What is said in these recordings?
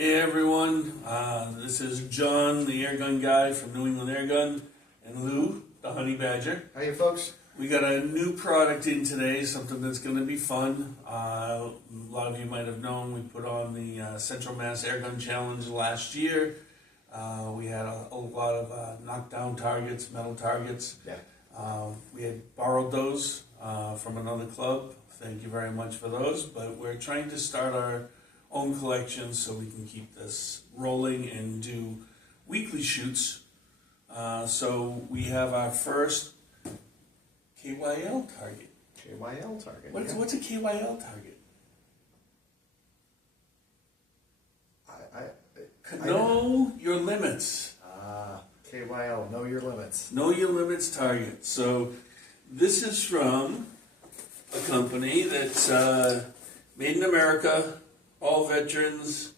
Hey everyone, this is John, the air gun guy from New England Air Gun, and Lou, the honey badger. How you folks? We got a new product in today, something that's going to be fun. A lot of you might have known we put on the Central Mass Air Gun Challenge last year. We had a lot of knockdown targets, metal targets. Yeah. We had borrowed those from another club. Thank you very much for those, but we're trying to start our own collection so we can keep this rolling and do weekly shoots. So we have our first KYL target. KYL target. What's a KYL target? Know your limits. KYL, know your limits. Know your limits target. So this is from a company that's made in America, all veterans,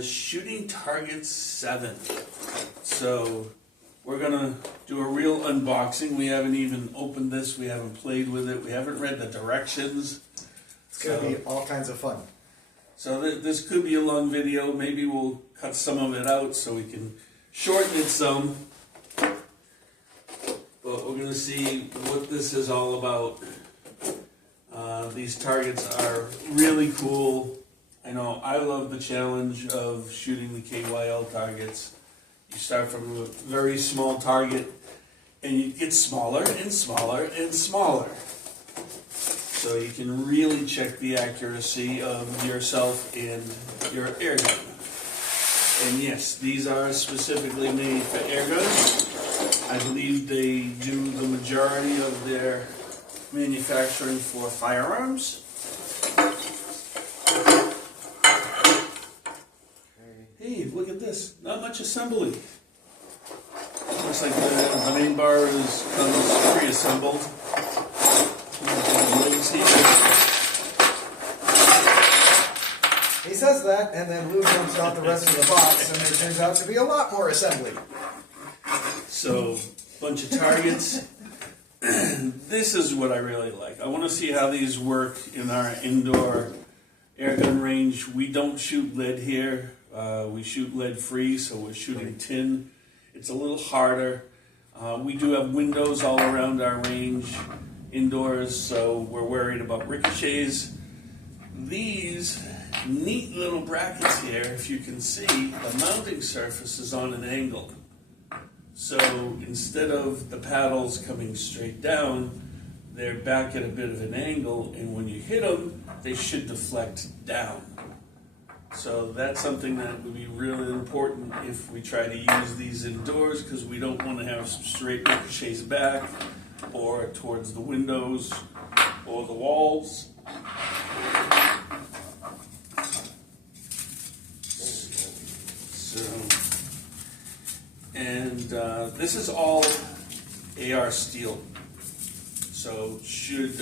Shooting Target 7. So we're gonna do a real unboxing. We haven't even opened this, we haven't played with it, we haven't read the directions. It's gonna be all kinds of fun. So this could be a long video. Maybe we'll cut some of it out so we can shorten it some. But we're gonna see what this is all about. These targets are really cool. I know I love the challenge of shooting the KYL targets. You start from a very small target and you get smaller and smaller and smaller. So you can really check the accuracy of yourself and your air gun. And yes, these are specifically made for air guns. I believe they do the majority of their manufacturing for firearms. Hey, look at this. Not much assembly. Looks like the main bar comes pre-assembled. He says that, and then Lou dumps out the rest of the box, and there turns out to be a lot more assembly. So, bunch of targets. This is what I really like. I want to see how these work in our indoor air gun range. We don't shoot lead here. We shoot lead free, so we're shooting tin. It's a little harder. We do have windows all around our range indoors, so we're worried about ricochets. These neat little brackets here, if you can see, the mounting surface is on an angle. So instead of the paddles coming straight down, they're back at a bit of an angle, and when you hit them, they should deflect down. So that's something that would be really important if we try to use these indoors, because we don't want to have some straight ricochets back or towards the windows or the walls. This is all AR steel, so should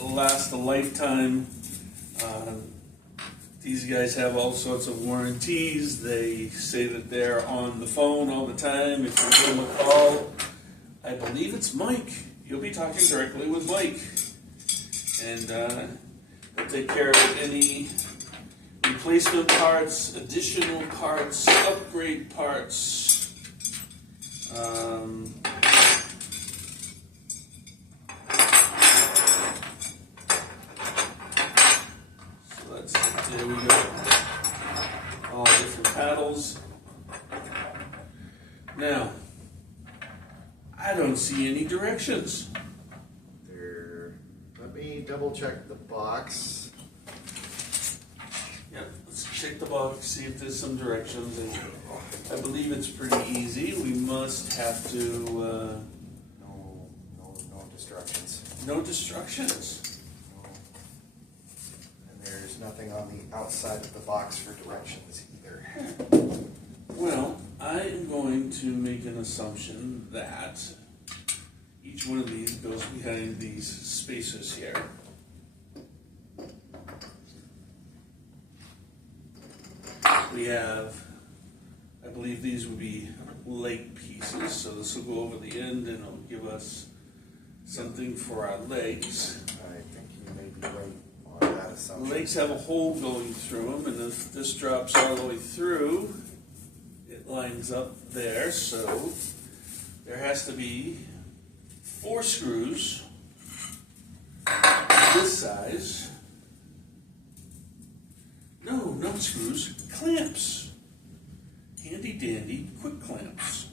last a lifetime. These guys have all sorts of warranties. They say that they're on the phone all the time. If you give them a call, I believe it's Mike. You'll be talking directly with Mike, and he'll take care of any replacement parts, additional parts, upgrade parts. There we go. All different paddles. Now, I don't see any directions. Let me double check the box. Yep, let's check the box, see if there's some directions. And I believe it's pretty easy. We must have to... No distractions. No distractions. There's nothing on the outside of the box for directions either. Well, I am going to make an assumption that each one of these goes behind these spacers here. We have, I believe these would be leg pieces, so this will go over the end and it'll give us something for our legs. I think you may be right on that assumption. legs have a hole going through them, and if this drops all the way through, it lines up there, so there has to be 4 screws this size. No, not screws, clamps. Handy dandy quick clamps.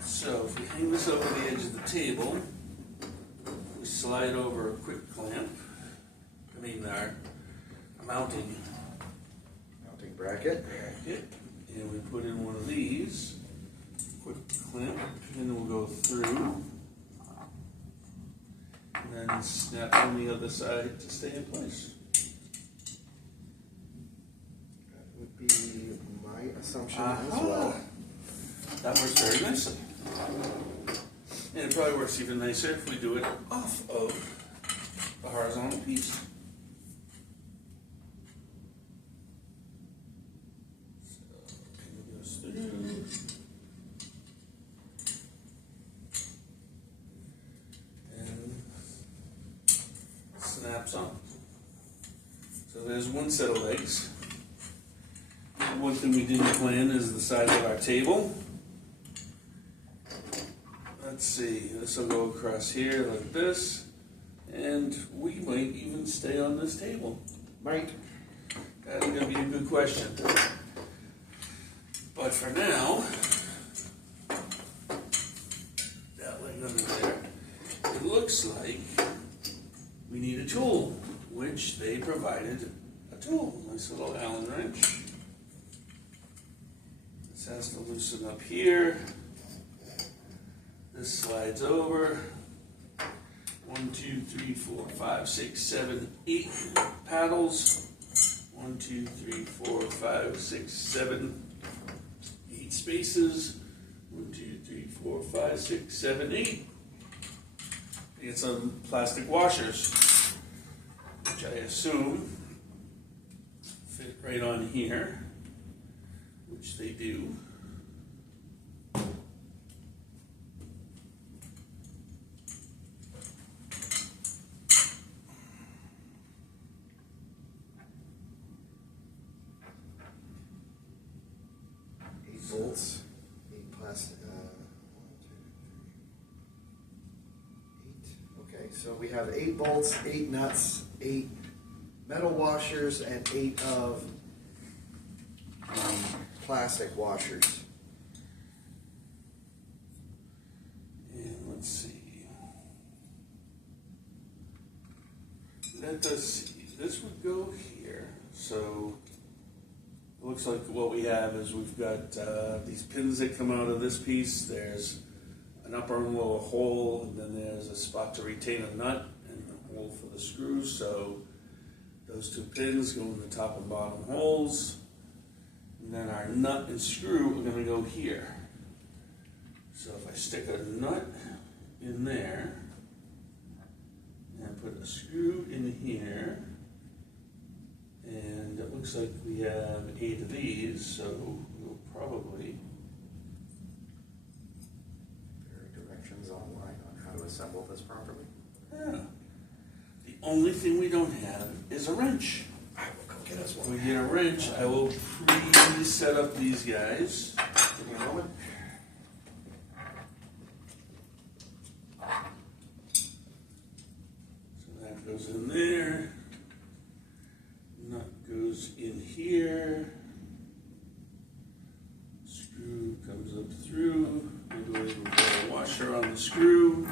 So if we hang this over the edge of the table, we slide over a quick clamp, our mounting Bracket. and we put in one of these, quick clamp, and we'll go through, and then snap on the other side to stay in place. That would be my assumption as well. That works very nicely. And it probably works even nicer if we do it off of the horizontal piece. So, it goes through. And snaps on. So there's one set of legs. One thing we didn't plan is the size of our table. Let's see, this will go across here like this, and we might even stay on this table. Might. That's going to be a good question. But for now, that leg under there, it looks like we need a tool, which they provided a tool. Nice little Allen wrench. This has to loosen up here. This slides over. 1, 2, 3, 4, 5, 6, 7, 8 paddles. 1, 2, 3, 4, 5, 6, 7, 8 spaces. 1, 2, 3, 4, 5, 6, 7, 8. Get some plastic washers, which I assume fit right on here, which they do. Bolts, 8 plastic, 1, 2, 3, 8. Okay, so we have 8 bolts, 8 nuts, 8 metal washers, and 8 of plastic washers. And let's see. Let us see. This would go here. So it looks like what we have is we've got these pins that come out of this piece. There's an upper and lower hole, and then there's a spot to retain a nut and a hole for the screws. So those 2 pins go in the top and bottom holes. And then our nut and screw are going to go here. So if I stick a nut in there and put a screw in here, and it looks like we have 8 of these, so we'll probably... There are directions online on how to assemble this properly. Yeah. The only thing we don't have is a wrench. I will go get us When one. we get a wrench, I will pre-set up these guys. Give me a moment. So that goes in there. Nut goes in here. Screw comes up through. Maybe we'll put a washer on the screw.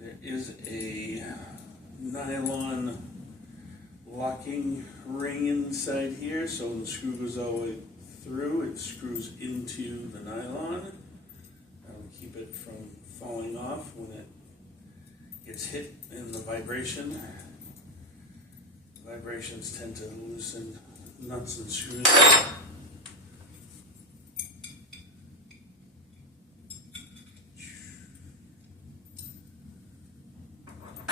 There is a nylon locking ring inside here, so when the screw goes all the way through, it screws into the nylon. That'll keep it from falling off when it gets hit in the vibration. Vibrations tend to loosen nuts and screws.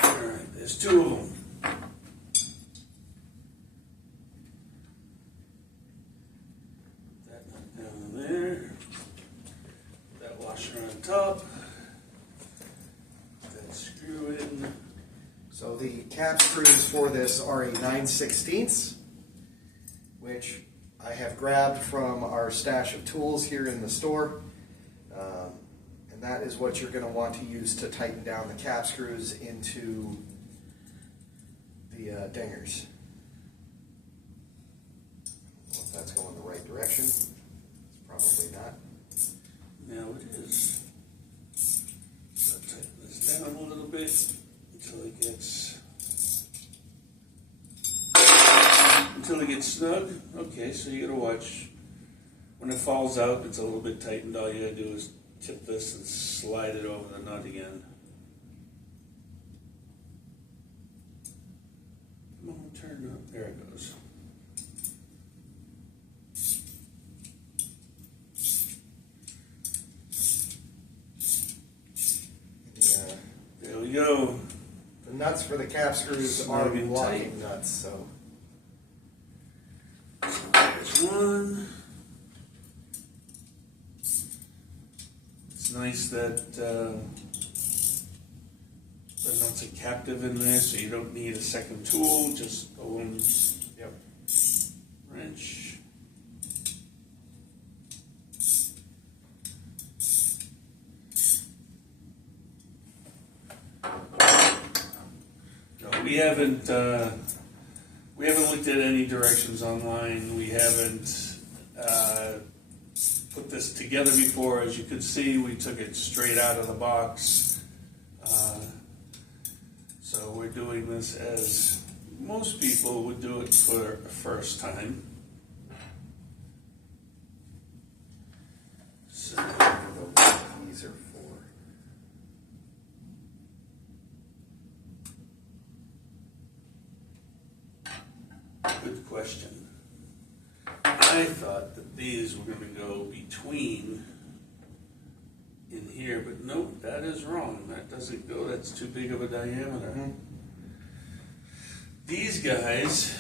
Alright, there's 2 of them. That nut down there. That washer on top. So the cap screws for this are a 9/16, which I have grabbed from our stash of tools here in the store. And that is what you're going to want to use to tighten down the cap screws into the dingers. I don't know if that's going the right direction. It's probably not. Now it is. So I'll tighten this down a little bit until it gets snug. Okay, so you gotta watch. When it falls out, it's a little bit tightened. All you gotta do is tip this and slide it over the nut again. Come on, turn up. There it goes. There we go. The nuts for the cap screws Snug are and locking tight. nuts, so. There's one. It's nice that the nuts are captive in there, so you don't need a second tool. Just a one Yep. wrench. No, we haven't looked at any directions online. We haven't put this together before. As you can see, we took it straight out of the box. So we're doing this as most people would do it for a first time. So, These are for. good question. I thought that these were going to go between in here, but nope, that is wrong. That doesn't go, that's too big of a diameter. Mhm. These guys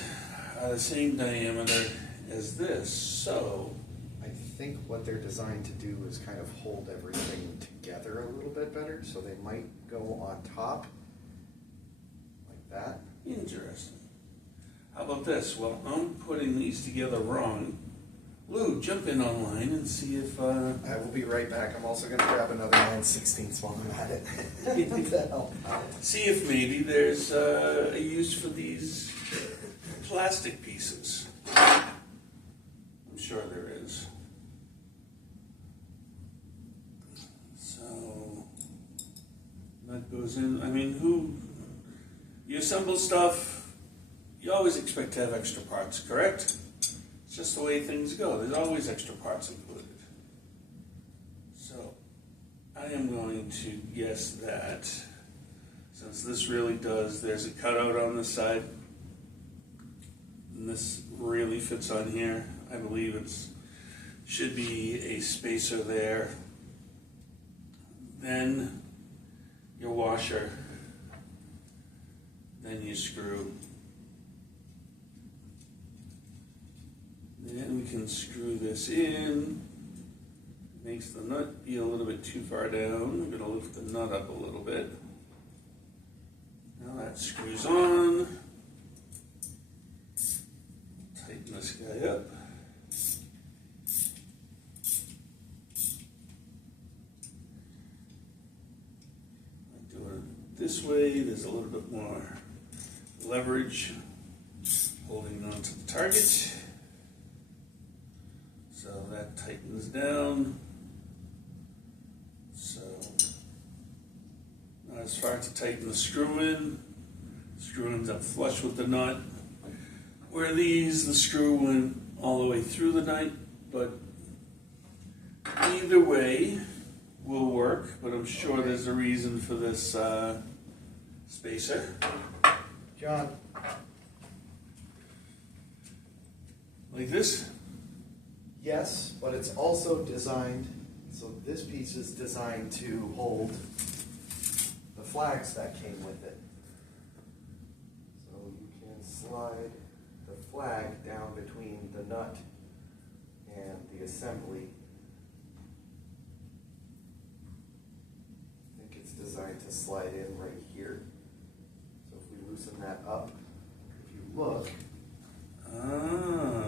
are the same diameter as this, so I think what they're designed to do is kind of hold everything together a little bit better, so they might go on top, like that. interesting. How about this? Well, I'm putting these together wrong. Lou, jump in online and see if I will be right back. I'm also going to grab another 9/16 while I'm at it. What the hell? see if maybe there's a use for these plastic pieces. I'm sure there is. So that goes in. I mean, you assemble stuff, you always expect to have extra parts, correct? It's just the way things go. There's always extra parts included. So I am going to guess that since this really does, there's a cutout on this side, and this really fits on here. I believe should be a spacer there. Then your washer, then your screw. Then we can screw this in. Makes the nut be a little bit too far down. I'm going to lift the nut up a little bit. Now that screws on. Tighten this guy up. I do it this way. There's a little bit more leverage holding on to the target. So that tightens down. So now as far to tighten the screw in, the screw ends up flush with the nut. Where these, the screw went all the way through the nut, but either way will work, but I'm sure there's a reason for this spacer. John, Like this? yes, but it's also designed, so this piece is designed to hold the flags that came with it. So you can slide the flag down between the nut and the assembly. I think it's designed to slide in right here. So if we that up. If you look,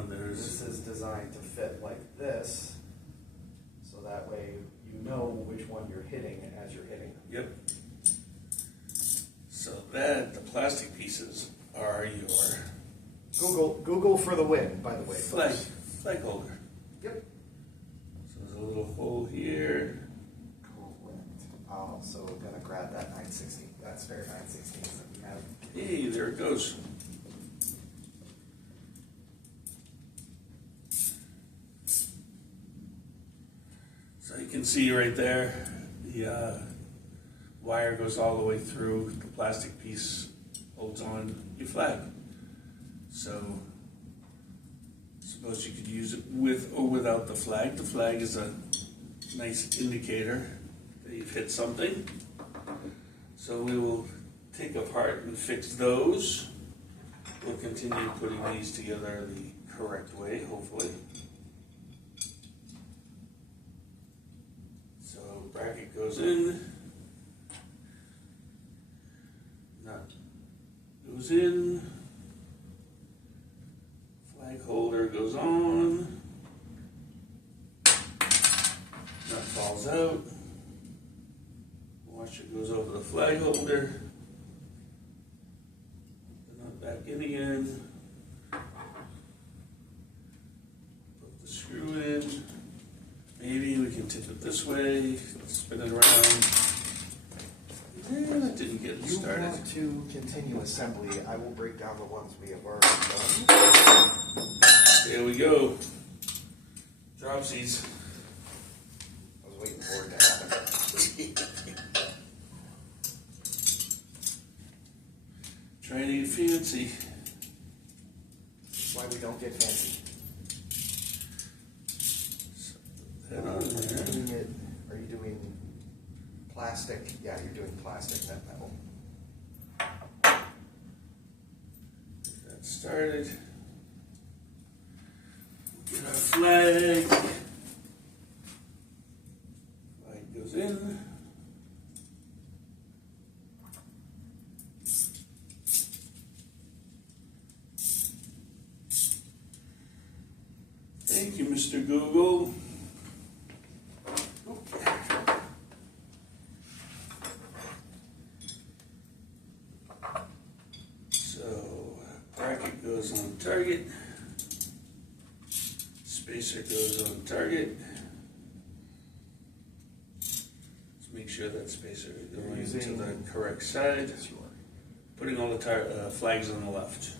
this is designed to fit like this, so that way you know which one you're hitting as you're hitting them. Yep. So the plastic pieces are your Google for the win, by the way. flag holder. Yep. So there's a little hole here. Correct. Oh, so we're gonna grab that 9/16. That spare 9/16 that we have. Hey, there it goes. So you can see right there, the wire goes all the way through. The plastic piece holds on your flag. So suppose you could use it with or without the flag. The flag is a nice indicator that you've hit something. So we will take apart and fix those. We'll continue putting these together the correct way, hopefully. So bracket goes in, nut goes in, flag holder goes on, nut falls out, washer goes over the flag holder, the nut back in again, put the screw in. Maybe we can tip it this way, spin it around. That didn't get it You started. want to continue assembly, I will break down the ones we have already done. There we go. Dropsies. I was waiting for it to happen. Trying to get fancy. That's why we don't get fancy. Head on Are there. you doing plastic? Yeah, you're doing plastic, not metal. Get that started. Get our flag. Flag goes in. Thank you, Mr. Google. So, bracket goes on target. Spacer goes on target. Let's make sure that spacer is going to the correct side. Putting all the flags on the left.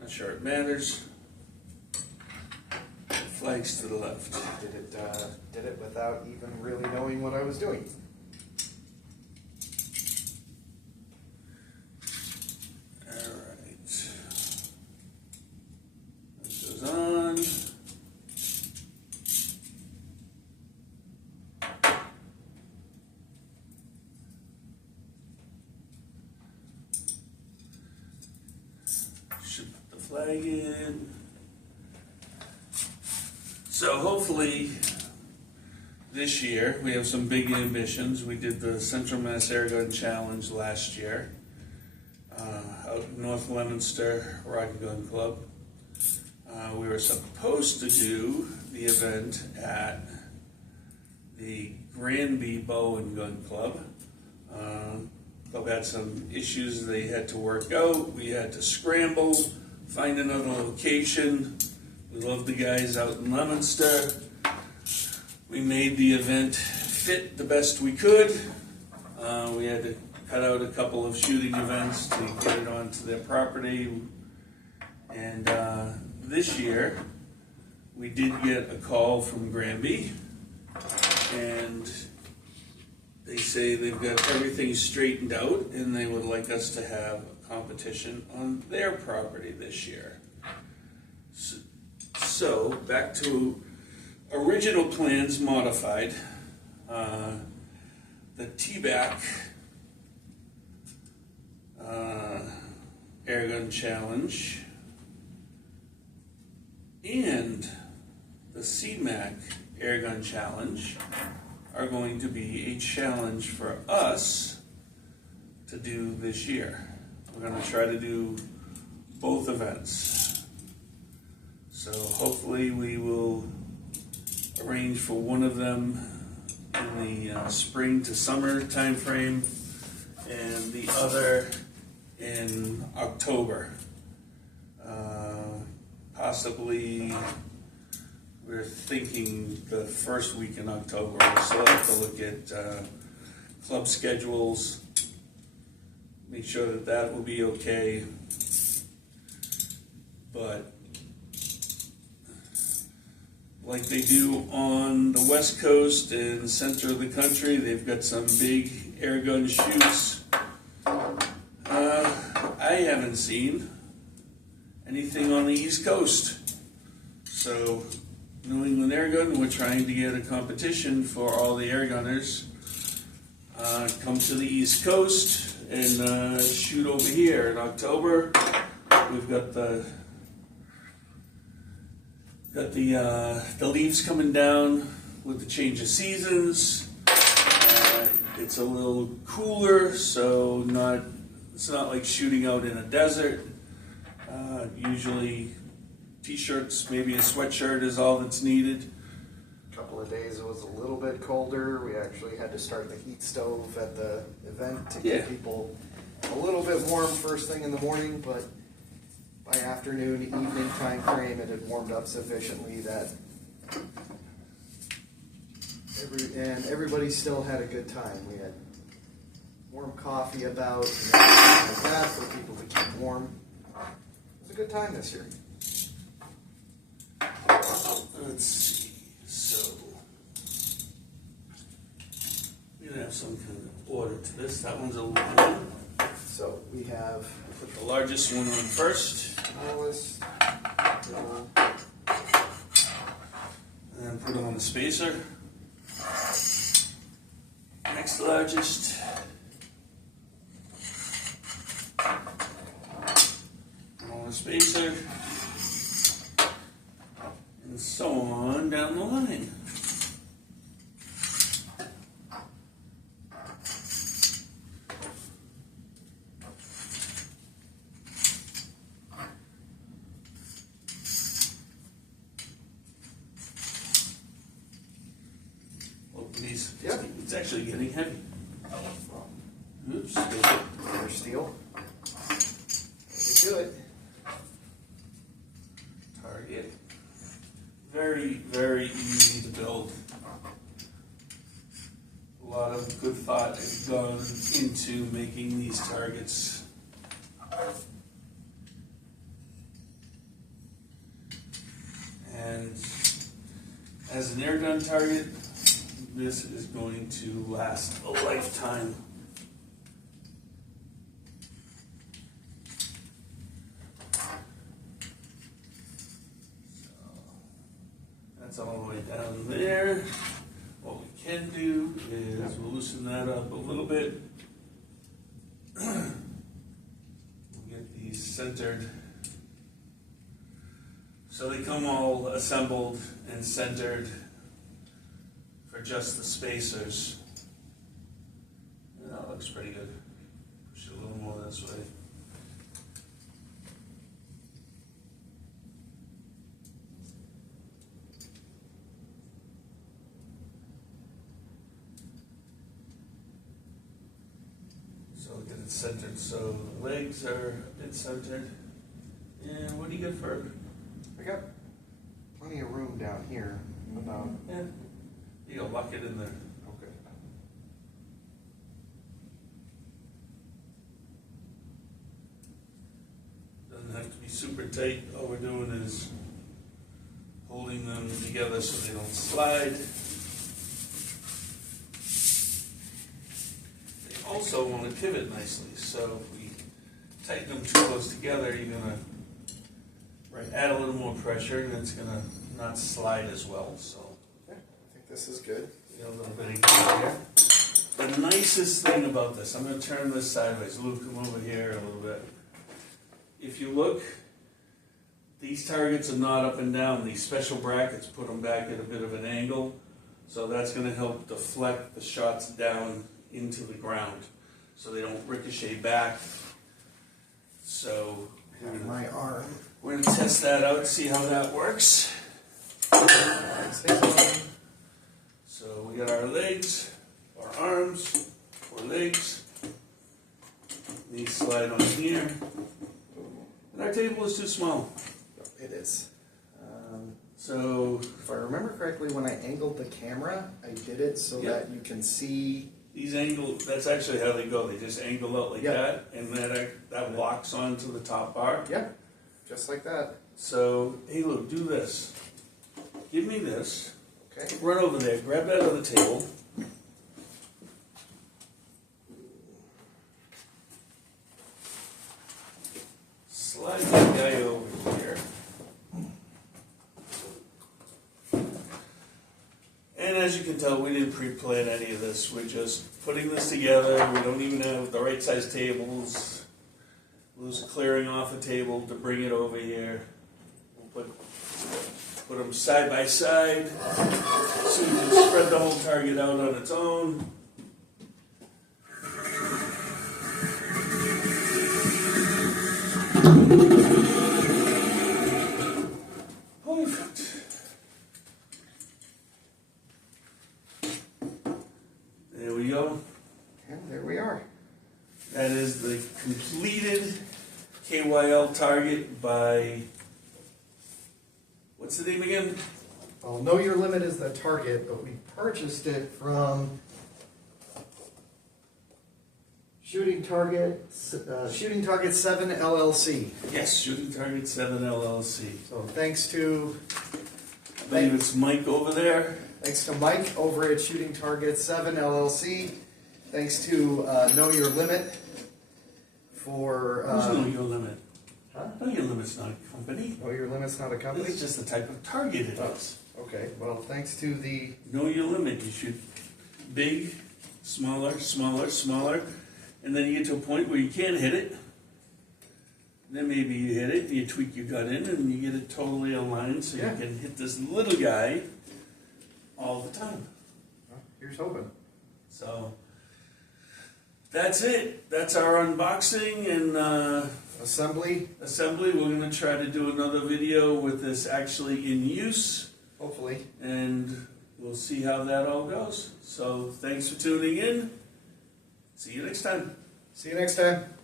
Not sure it matters. Flags to the left. Did it without even really knowing what I was doing. Alright. That goes on. Should put the flag in. So hopefully this year we have some big ambitions. We did the Central Mass Air Gun Challenge last year out in North Leominster Rocket Gun Club. We were supposed to do the event at the Granby Bow and Gun Club. Club had some issues they had to work out. We had to scramble, find another location. We love the guys out in Leominster. We made the event fit the best we could. We had to cut out a couple of shooting events to get it onto their property. And this year, we did get a call from Granby, and they say they've got everything straightened out, and they would like us to have a competition on their property this year. So, back to original plans modified. The T-Back Airgun Challenge and the CMAC Airgun Challenge are going to be a challenge for us to do this year. We're gonna try to do both events. So hopefully we will arrange for one of them in the spring to summer time frame, and the other in October. Possibly, we're thinking the first week in October. We'll still have to look at club schedules, make sure that that will be okay. But like they do on the West Coast and center of the country, they've got some big air gun shoots. I haven't seen anything on the East Coast. So, New England Air Gun, we're trying to get a competition for all the air gunners. Come to the East Coast and shoot over here in October. We've got the leaves coming down with the change of seasons. It's a little cooler, so it's not like shooting out in a desert. Usually t-shirts, maybe a sweatshirt is all that's needed. A couple of days it was a little bit colder. We actually had to start the heat stove at the event to get people a little bit warm first thing in the morning, but by afternoon, evening time frame, it had warmed up sufficiently that everybody still had a good time. We had warm coffee about and everything like that for people to keep warm. It was a good time this year. Let's see, so we're gonna have some kind of order to this. That one's a little one. So we have Put the largest one on first, smallest, middle, and then put them on the spacer. Next largest. On the spacer. And so on down the line. These, Yep. It's actually getting heavy. Oops. there's steel. Very good. Target. Very, very easy to build. A lot of good thought has gone into making these targets. And as an air gun target, this is going to last a lifetime. That's all the way down there. What we can do is we'll loosen that up a little bit. We'll get these centered. So they come all assembled and centered for just the spacers. That looks pretty good. Push it a little more this way. So get it centered so the legs are a bit centered. And what do you get for? I got plenty of room down here. About Yeah, you can lock it in there. okay. Doesn't have to be super tight. All we're doing is holding them together so they don't slide. They also want to pivot nicely, so if we tighten them too close together, you're going to add a little more pressure and it's going to not slide as well. So Okay. I think this is good. get a little bit of glue here. The nicest thing about this, I'm going to turn this sideways. Lou, come over here a little bit. If you look, these targets are not up and down. These special brackets put them back at a bit of an angle. So that's going to help deflect the shots down into the ground so they don't ricochet back. So And my arm. we're gonna test that out, see how that works. Stays on. So we got our legs, our arms, 4 legs. These slide on here. And our table is too small. It is. So If I remember correctly, when I angled the camera, I did it so Yeah. that you can see. these angle, that's actually how they go. They just angle out like Yeah. that, and that locks onto the top bar. Yep, just like that. So, hey, look, do this. Give me this. Okay. Run over there, grab that other table. Slide that guy over here. And as you can tell, we didn't pre-plan any of this. We're just putting this together. We don't even have the right size tables. Lou's clearing off a table to bring it over here. We'll put them side by side so we can spread the whole target out on its own. Perfect. There we go. And there we are. That is the completed KYL target by, what's the name again? Well, Know Your Limit is the target, but we purchased it from Shooting Target 7 LLC. Yes, Shooting Target 7 LLC. So thanks to I believe it's Mike over there. Mike over at Shooting Target 7 LLC. Thanks to Know Your Limit for. Who's Know Your Limit? Huh? Know Your Limit's not a company. Know Your Limit's not a company? This is just the type of target it Oh. is. Okay, well, thanks to the. Know your limit. You shoot big, smaller, smaller, smaller, and then you get to a point where you can't hit it. Then maybe you hit it, and you tweak your gun in, and you get it totally aligned so Yeah. you can hit this little guy all the time. Here's hoping. So that's it. That's our unboxing and Assembly, assembly. We're going to try to do another video with this actually in use, hopefully. and we'll see how that all goes. So thanks for tuning in. See you next time. See you next time.